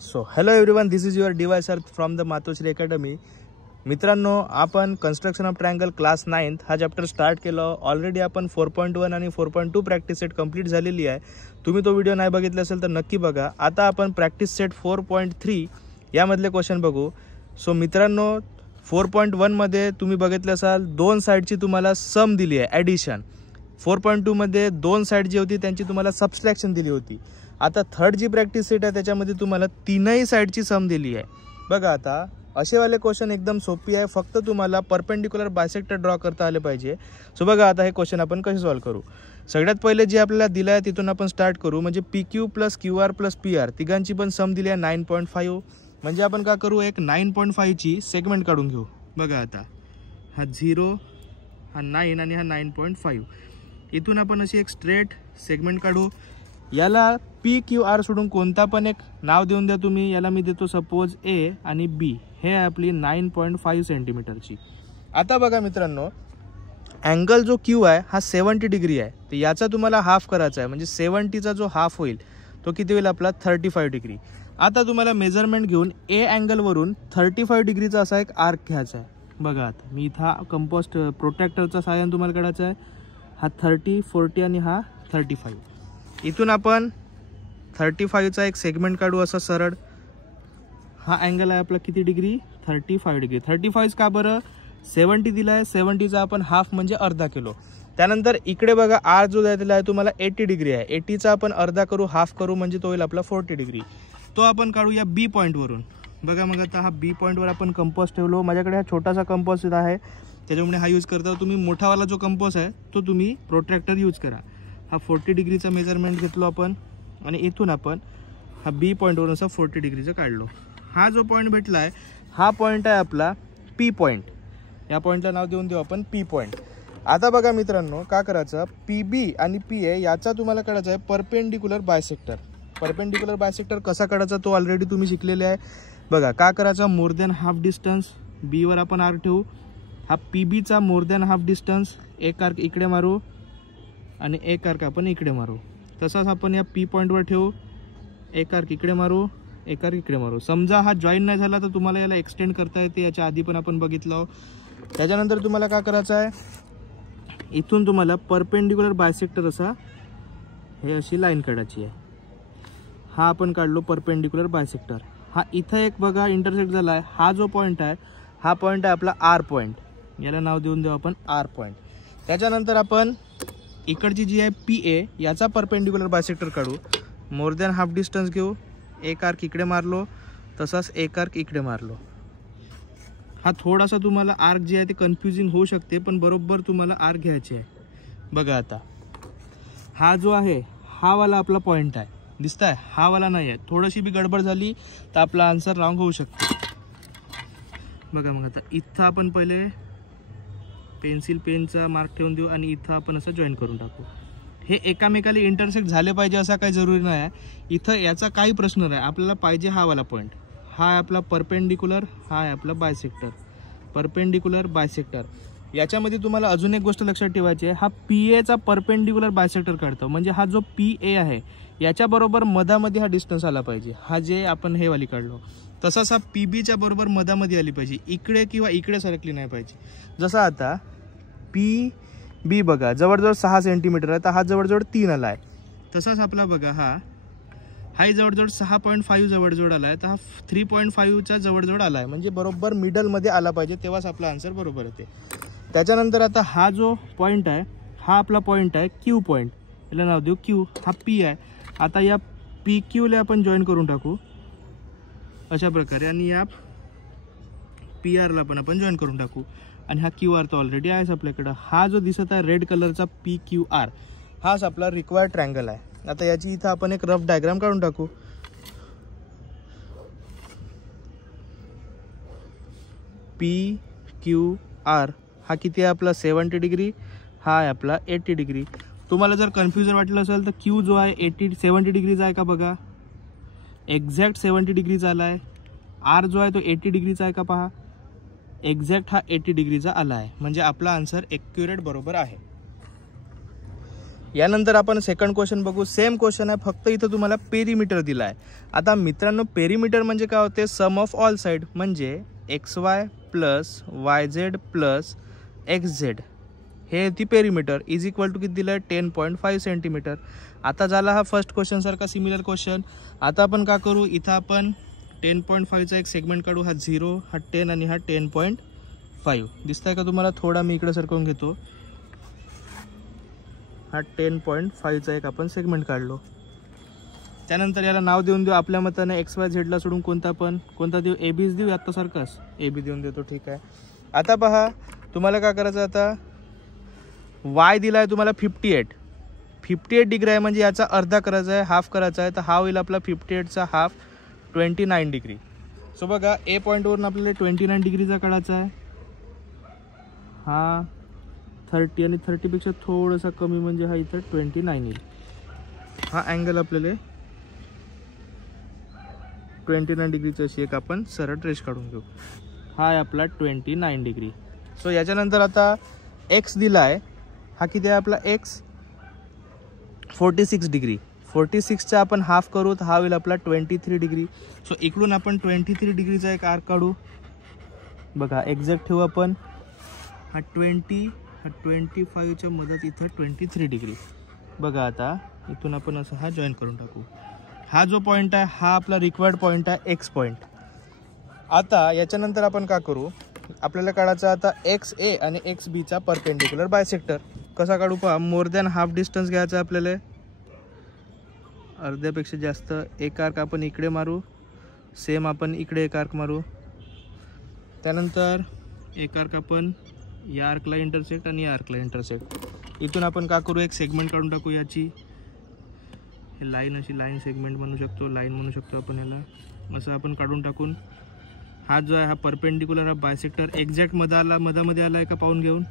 So hello everyone, this is your device earth from the Matoshri academy. मित्रांनो, आपण construction of triangle class 9 हा chapter start केला. Already आपण 4.1 आणि 4.2 प्रॅक्टिस सेट कंप्लीट झालेली आहे. तुम्ही तो व्हिडिओ नाही बघितला असेल तर नक्की बघा. आता आपण प्रॅक्टिस सेट 4.3 यामधले क्वेश्चन बघू. सो मित्रांनो, 4.1 मध्ये तुम्ही बघितलं असाल दोन साइडची तुम्हाला सम दिली आहे, ॲडिशन. 4.2 मध्ये दोन साइड जी होती त्यांची तुम्हाला सबस्ट्रॅक्शन दिली होती. आता थर्ड जी प्रॅक्टिस सेट आहे त्याच्यामध्ये तुम्हाला तीनही साइडची सम दिली आहे. बघा, आता असेवाले क्वेश्चन एकदम सोपी आहे. फक्त तुम्हाला परपेंडिक्युलर बायसेक्टर ड्रॉ करता आले पाहिजे. सो बघा, आता हे क्वेश्चन आपण कसे सॉल्व करू. सगळ्यात पहिले जे आपल्याला दिलं आहे तिथून आपण स्टार्ट करू. म्हणजे PQ plus QR plus PR तिघांची पण सम दिली आहे 9.5. म्हणजे आपण काय करू, एक 9.5 ची सेगमेंट काढून घेऊ. बघा, आता हा 0, हा 9 आणि हा 9.5. इथून आपण अशी एक स्ट्रेट सेगमेंट काढू. याला PQR सोडून कोणता पण एक नाव देऊन द्या तुम्ही. याला मी देतो सपोज A आणि B. हे आहे आपली 9.5 सेंटीमीटरची. आता बघा मित्रांनो, अँगल जो Q आहे हा 70 डिग्री आहे. तर याचा तुम्हाला हाफ करायचा आहे. म्हणजे 70चा जो हाफ होईल तो किती होईल आपला 35 डिग्री. आता तुम्हाला मेजरमेंट घेऊन A अँगलवरून 35 डिग्रीचा असा एक आर्क घ्यायचा आहे. बघा, आता मी इथं कंपोस्ट प्रोटेक्टरचा साहाय्याने तुम्हाला काढायचा आहे. हा 30, 40 आणि हा 35. इथून आपण 35चा एक सेगमेंट काढू असा सरळ. हा अँगल आहे आपला किती डिग्री, 35 डिग्री. 35 का बरं, 70 दिला आहे. 70चा आपण हाफ म्हणजे अर्धा केलो. त्यानंतर इकडे बघा, R जो दिला आहे तुम्हाला 80 डिग्री आहे. 80चा आपण अर्धा करू, हाफ करू, म्हणजे तो होईल आपला 40 डिग्री. तो आपण काढूया B पॉईंटवरून. बघा, मग आता हा B पॉईंटवर आपण कंपोज ठेवलो. माझ्याकडे हा छोटासा कंपोज आहे त्याच्यामुळे हा यूज करता. तुम्ही मोठावाला जो कंपोज आहे तो तुम्ही प्रोट्रॅक्टर यूज करा. हा 40 डिग्रीचा मेजरमेंट घेतलो आपण आणि इथून आपण हा B पॉईंटवरून असा 40 डिग्रीचा काढलो. हा जो पॉईंट भेटला आहे हा पॉईंट आहे आपला P पॉईंट. या पॉईंटला नाव देऊन देऊ आपण P पॉईंट. आता बघा मित्रांनो, काय करायचं, PB आणि PA याचा तुम्हाला काढायचा आहे परपेंडिक्युलर बायसेक्टर. परपेंडिक्युलर बायसेक्टर कसा काढायचा तो ऑलरेडी तुम्ही शिकलेले आहे. बघा, काय करायचं, more than half distance B वर आपण आर्क ठेवू. हा PBचा मोर दॅन हाफ डिस्टन्स एक आर्क इकडे मारू आणि एक आर्क आपण इकडे मारू. तसाच आपण या P पॉईंटवर ठेवू, एक आर्क इकडे मारू, एक आर्क इकडे मारू. समजा हा जॉईन नाही झाला तर तुम्हाला याला एक्सटेंड करता येते. याच्या आधी पण आपण बघितलं. त्याच्यानंतर तुम्हाला काय करायचं आहे, इथून तुम्हाला परपेंडिक्युलर बायसेक्टर असा हे अशी लाईन काढायची आहे. हा आपण काढलो परपेंडिक्युलर बायसेक्टर. हा इथं एक बघा इंटरसेक्ट झाला आहे. हा जो पॉईंट आहे हा पॉईंट आहे आपला R पॉईंट. याला नाव देऊन देऊ आपण R पॉईंट. त्याच्यानंतर आपण इकडची जी आहे PA याचा परपेंडिक्युलर बायसेक्टर काढू. मोर दॅन हाफ डिस्टन्स घेऊ, एक आर्क इकडे मारलो, तसाच एक आर्क इकडे मारलो. हा थोडासा तुम्हाला आर्क जे आहे ते कन्फ्युजिंग होऊ शकते, पण बरोबर तुम्हाला आर्क घ्यायचे आहे. बघा, आता हा जो आहे हा वाला आपला पॉईंट आहे, दिसताय, हा वाला नाही आहे. थोडीशी बी गडबड झाली तर आपला आन्सर रॉंग होऊ शकतो. बघा, मग आता इथं आपण पहिले पेन्सिल पेनचा मार्क ठेवून देऊ आणि इथं आपण असं जॉईन करून टाकू. हे एकामेकाला इंटरसेक्ट झाले पाहिजे असा काही जरुरी नाही आहे. इथं याचा काही प्रश्न नाही. आपल्याला पाहिजे हा वाला पॉईंट. हा आहे आपला परपेंडिक्युलर, हा आहे आपला बायसेक्टर. परपेंडिक्युलर बायसेक्टर याच्यामध्ये तुम्हाला अजून एक गोष्ट लक्षात ठेवायची आहे. हा PAचा परपेंडिक्युलर बायसेक्टर काढतो. म्हणजे हा जो PA आहे याच्याबरोबर मधामध्ये हा डिस्टन्स आला पाहिजे. हा जे आपण हे वाली काढलो तसाच हा PBच्या बरोबर मधामध्ये आली पाहिजे. इकडे किंवा इकडे सरकली नाही पाहिजे. जसं आता PB बघा जवळजवळ 6 सेंटीमीटर आहे, तर हा जवळजवळ 3 आला आहे. तसाच आपला बघा हा जवळजवळ 6.5 जवळजवळ आला आहे, तर हा 3.5च्या जवळजवळ आला आहे. म्हणजे बरोबर मिडलमध्ये आला पाहिजे, तेव्हाच आपला आन्सर बरोबर येते. त्याच्यानंतर आता हा जो पॉईंट आहे हा आपला पॉईंट आहे Q पॉईंट. याला नाव देऊ Q. हा P आहे. आता या PQला आपण जॉईन करून टाकू अशा प्रकारे आणि या PRला पण आपण जॉईन करून टाकू. आणि हा QR तर ऑलरेडी आहेच आपल्याकडं. हा जो दिसत आहे रेड कलरचा PQR हाच आपला रिक्वायर्ड ट्रायंगल आहे. आता याची इथं आपण एक रफ डायग्राम काढून टाकू. PQR हा किती आहे आपला 70 डिग्री, हा आहे आपला 80 डिग्री. तुम्हाला जर कन्फ्युजन वाटलं असेल तर Q जो आहे 70 डिग्रीचा आहे का, बघा एक्झॅक्ट 70 डिग्रीचा आला आहे. R जो आहे तो 80 डिग्रीचा आहे का, पहा एक्झॅक्ट हा 80 डिग्रीचा आला आहे. म्हणजे आपला आन्सर ॲक्युरेट बरोबर आहे. यानंतर आपण सेकंड क्वेश्चन बघू. सेम क्वेश्चन आहे, फक्त इथं तुम्हाला पेरीमीटर दिला आहे. आता मित्रांनो पेरीमीटर म्हणजे काय होते, सम ऑफ ऑल साईड, म्हणजे XY plus YZ plus XZ हे ती पेरीमीटर इज इक्वल टू किती दिलं आहे 10.5 सेंटीमीटर. आता झाला हा फर्स्ट क्वेश्चन सारखा सिमिलर क्वेश्चन. आता आपण काय करू, इथं आपण 10.5चा एक सेगमेंट काढू. हा 0, हा 10 आणि हा 10.5 दिसतंय का तुम्हाला. थोडा मी इकडे सरकवून घेतो. हा 10.5चा एक आपण सेगमेंट काढलो. त्यानंतर याला नाव देऊन देऊ आपल्या मताने. XYZ ला सोडून कोणता देऊ, ABच देऊ आता सारखाच, AB देऊन देतो. ठीक आहे. आता पहा तुम्हाला काय करायचं, आता Y दिला आहे तुम्हाला 58 डिग्री आहे, म्हणजे याचा अर्धा करायचा आहे, हाफ करायचा आहे. तर हा होईल आपला 58चा हाफ 29 डिग्री. सो बघा A पॉईंटवरून आपल्याला 29 डिग्रीचा काढायचा आहे. हा 30 आणि 30पेक्षा थोडासा कमी, म्हणजे हा इथं 29 येईल. हा अँगल आपल्याला 29 डिग्रीची अशी एक आपण सरळ रेष काढून घेऊ. हा आहे आपला 29 डिग्री. सो याच्यानंतर आता X दिला आहे, हा किती आहे आपला X 46 डिग्री. 46चा आपण हाफ करू तर हा होईल आपला 23 डिग्री. सो इकडून आपण 23 डिग्रीचा एक आर्क काढू. बघा एक्झॅक्ट ठेवू आपण. हा 20, हा 25च्या मदत इथं 23 डिग्री. बघा आता इथून आपण असं हा जॉईन करून टाकू. हा जो पॉईंट आहे हा आपला रिक्वायर्ड पॉईंट आहे X पॉईंट. आता याच्यानंतर आपण काय करू, आपल्याला काढायचा आता XA आणि XBचा परपेंडिक्युलर बायसेक्टर. कसा काढू पहा, मोर दॅन हाफ डिस्टन्स घ्यायचा आपल्याला, अर्ध्यापेक्षा जास्त. एक आर्क आपण इकडे मारू, सेम आपण इकडे एक आर्क मारू. त्यानंतर एक आर्क आपण या आर्कला इंटरसेक्ट आणि या आर्कला इंटरसेक्ट. इथून आपण काय करू, एक सेगमेंट काढून टाकू याची. हे लाईन, अशी लाईन सेगमेंट म्हणू शकतो, लाईन म्हणू शकतो आपण याला. असं आपण काढून टाकून हा जो आहे हा परपेंडिक्युलर, हा बायसेक्टर एक्झॅक्ट मधामध्ये आला आहे का पाहून घेऊन.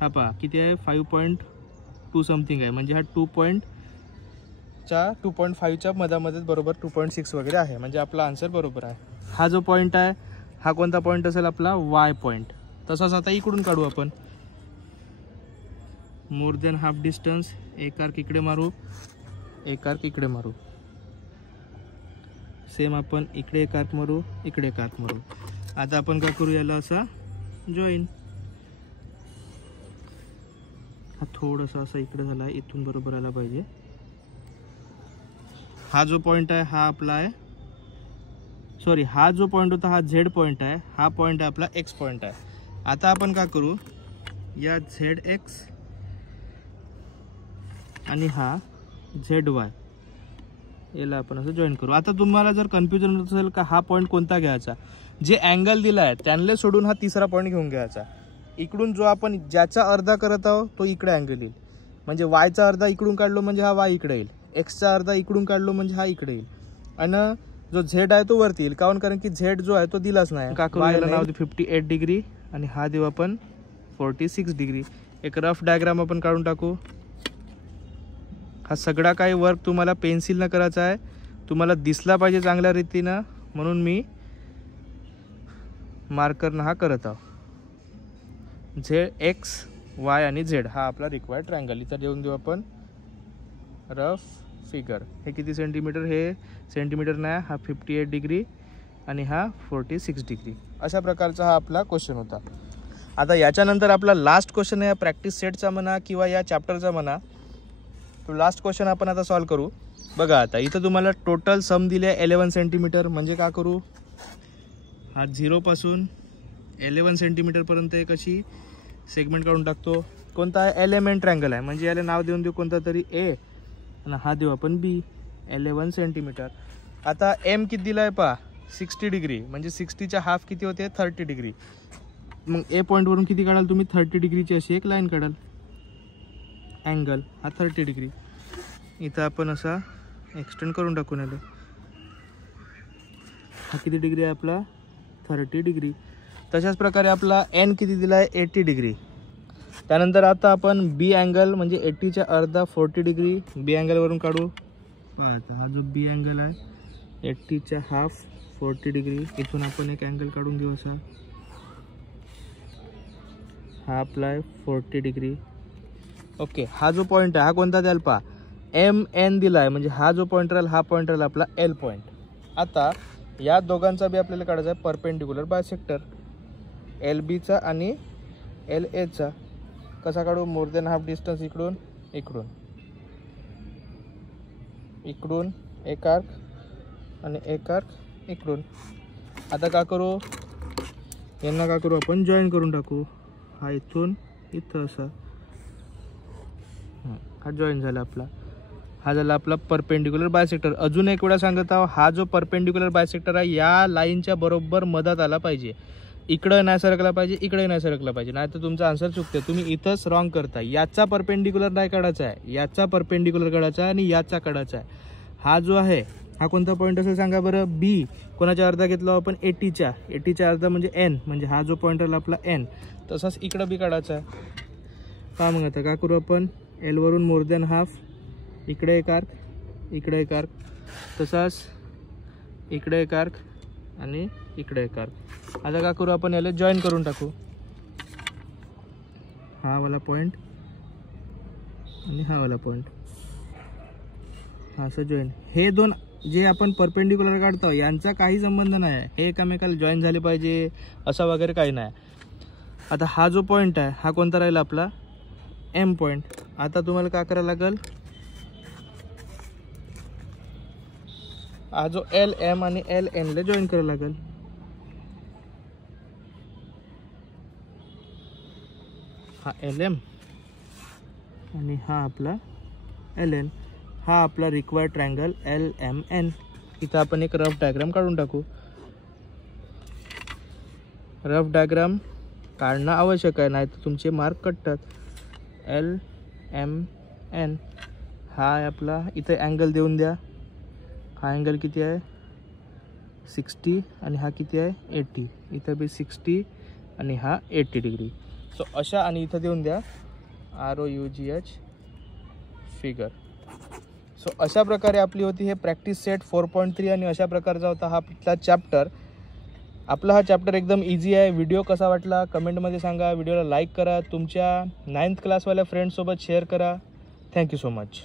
हा पहा किती आहे 5.2 समथिंग आहे, म्हणजे हा 2.5च्या मधामध्ये बरोबर 2.6 वगैरे आहे, म्हणजे आपला आन्सर बरोबर आहे. हा जो पॉईंट आहे हा कोणता पॉईंट असेल आपला Y पॉईंट. तसाच आता इकडून काढू आपण. मोर दॅन हाफ डिस्टन्स, एक आर्क इकडे मारू, एक आर्क इकडे मारू. सेम आपण इकडे एक आर्क मारू, इकडे एक आर्क मारू. आता आपण काय करू, याला असा जॉईन. हा थोडासा असा इकडे झाला, इथून बरोबर आला पाहिजे. हा जो पॉईंट आहे हा आपला आहे, सॉरी हा जो पॉईंट होता हा Z पॉईंट आहे, हा पॉईंट आहे आपला X पॉईंट आहे. आता आपण काय करू, या ZX आणि हा ZY याला आपण असं जॉईन करू. आता तुम्हाला जर कन्फ्युजन असेल का हा पॉईंट कोणता घ्यायचा, जे अँगल दिला आहे त्यांना सोडून हा तिसरा पॉईंट घेऊन घ्यायचा. इकडून जो आपण ज्याचा अर्धा करत आहोत तो इकडे अँगल येईल, म्हणजे वायचा अर्धा इकडून काढलो म्हणजे हा वाय इकडे येईल, एक्सचा अर्धा इकडून काढलो म्हणजे हा इकडे येईल, आणि जो झेड आहे तो वरती येईल. कारण की झेड जो आहे तो दिलाच नाही. याला नाव 58 डिग्री आणि हा देऊ आपण 46 डिग्री. एक रफ डायग्राम आपण काढून टाकू. हा सगळा काही वर्क तुम्हाला पेन्सिलनं करायचा आहे, तुम्हाला दिसला पाहिजे चांगल्या रीतीनं, म्हणून मी मार्करनं हा करत आहो. X, Y आणि Z हा आपला रिक्वायर्ड ट्रायंगल. इथं देऊन देऊ आपण रफ फिगर. हे किती सेंटीमीटर, हे सेंटीमीटर नाही, हा 58 डिग्री आणि हा 46 डिग्री. अशा प्रकारचा हा आपला क्वेश्चन होता. आता याच्यानंतर आपला लास्ट क्वेश्चन आहे, प्रॅक्टिस सेटचा म्हणा किंवा या चॅप्टरचा म्हणा. तो लास्ट क्वेश्चन आपण आता सॉल्व करू. बघा आता इथं तुम्हाला टोटल सम दिले 11 सेंटीमीटर. म्हणजे काय करू, हा 0 पासून 11 सेंटीमीटरपर्यंत एक अशी सेगमेंट काढून टाकतो. कोणता आहे, एलिमेंट ट्रायंगल आहे, म्हणजे याला नाव देऊन देऊ कोणता तरी A आणि हा देऊ आपण B. 11 सेंटीमीटर. आता M किती दिला आहे पहा 60 डिग्री, म्हणजे 60च्या हाफ किती होते 30 डिग्री. मग A पॉईंटवरून किती काढाल तुम्ही 30 डिग्रीची अशी एक लाईन काढाल. अँगल हा 30 डिग्री. इथं आपण असा एक्सटेंड करून टाकून आलो. हा किती डिग्री आहे आपला 30 डिग्री. तशाच प्रकारे आपला N किती दिला आहे 80 डिग्री. त्यानंतर आता आपण B अँगल म्हणजे 80च्या अर्धा 40 डिग्री B अँगलवरून काढू. आता हा जो B अँगल आहे 80च्या हाफ 40 डिग्री. इथून आपण एक अँगल काढून घेऊ असा. हा आपला आहे 40 डिग्री. ओके, हा जो पॉईंट आहे हा कोणता द्याल पहा, एम एन दिला आहे, म्हणजे हा जो पॉईंट राहील हा पॉईंट राहील आपला एल पॉईंट. आता या दोघांचा बी आपल्याला काढायचा आहे परपेंडिक्युलर बायसेक्टर, एल बीचा आणि एल एचा. कसा काढू, मोर दॅन हाफ डिस्टन्स इकडून इकडून, इकडून एक आर्क आणि एक आर्क इकडून. आता का करू, यांना का करू आपण जॉईन करून टाकू. हा इथून इथं असा हा जॉईन झाला आपला. हा झाला आपला परपेंडिक्युलर बायसेक्टर. अजून एक वेळा सांगत आहो, हा जो परपेंडिक्युलर बायसेक्टर आहे या लाईनच्या बरोबर मधात आला पाहिजे. इकडं नाही सरकला पाहिजे, इकडे नाही सरकला पाहिजे, नाही तर तुमचा आन्सर चुकते. तुम्ही इथंच रॉंग करता. याचा परपेंडिक्युलर नाही काढायचा आहे, याचा परपेंडिक्युलर काढायचा आहे आणि याचा काढायचा आहे. हा जो आहे हा कोणता पॉईंट असेल सांगा बरं. बी कोणाच्या अर्धा घेतला आपण, 80च्या. 80च्या अर्धा म्हणजे एन, म्हणजे हा जो पॉईंट आला आपला एन. तसाच इकडं बी काढायचा आहे. पहा मग आता का करू आपण, एल वरून मोर दॅन हाफ, इकडे एक आर्क, इकडे एक आर्क, तसाच इकडे एक आर्क आणि इकडे एक आर्क. आता का करू आपण याला जॉईन करून टाकू. हा वाला पॉईंट आणि हा वाला पॉईंट हा असं जॉईन. हे दोन जे आपण परपेंडिक्युलर काढतो यांचा काही संबंध नाही, हे एकमेकाला जॉईन झाले पाहिजे असं वगैरे काही नाही. आता हा जो पॉईंट आहे हा कोणता राहिला आपला, एम पॉईंट. आता तुम्हाला काय करायला लागेल, हा जो एल एम आणि एल एन ला जॉईन करायला लागेल. हा एल एम आणि हा आपला एल एन, हा आपला required triangle L M N. इथं आपण एक रफ डायग्राम काढून टाकू. रफ डायग्राम काढणं आवश्यक आहे, नाही तर तुमचे मार्क कटतात. एल एम एन हा आहे आपला. इथं अँगल देऊन द्या. हा अँगल किती आहे, 60 आणि हा किती आहे 80. इथं बी 60 आणि हा 80 डिग्री. सो अशा, आणि इथं देऊन द्या ROUGH फिगर. सो अशा प्रकारे आपली होती हे प्रॅक्टिस सेट 4.3 आणि अशा प्रकारचा होता हा आपला चॅप्टर. आपला हा चॅप्टर एकदम इझी आहे. व्हिडिओ कसा वाटला कमेंटमध्ये सांगा. व्हिडिओला लाईक करा, तुमच्या 9th क्लासवाल्या फ्रेंड्ससोबत शेअर करा. Thank you so much.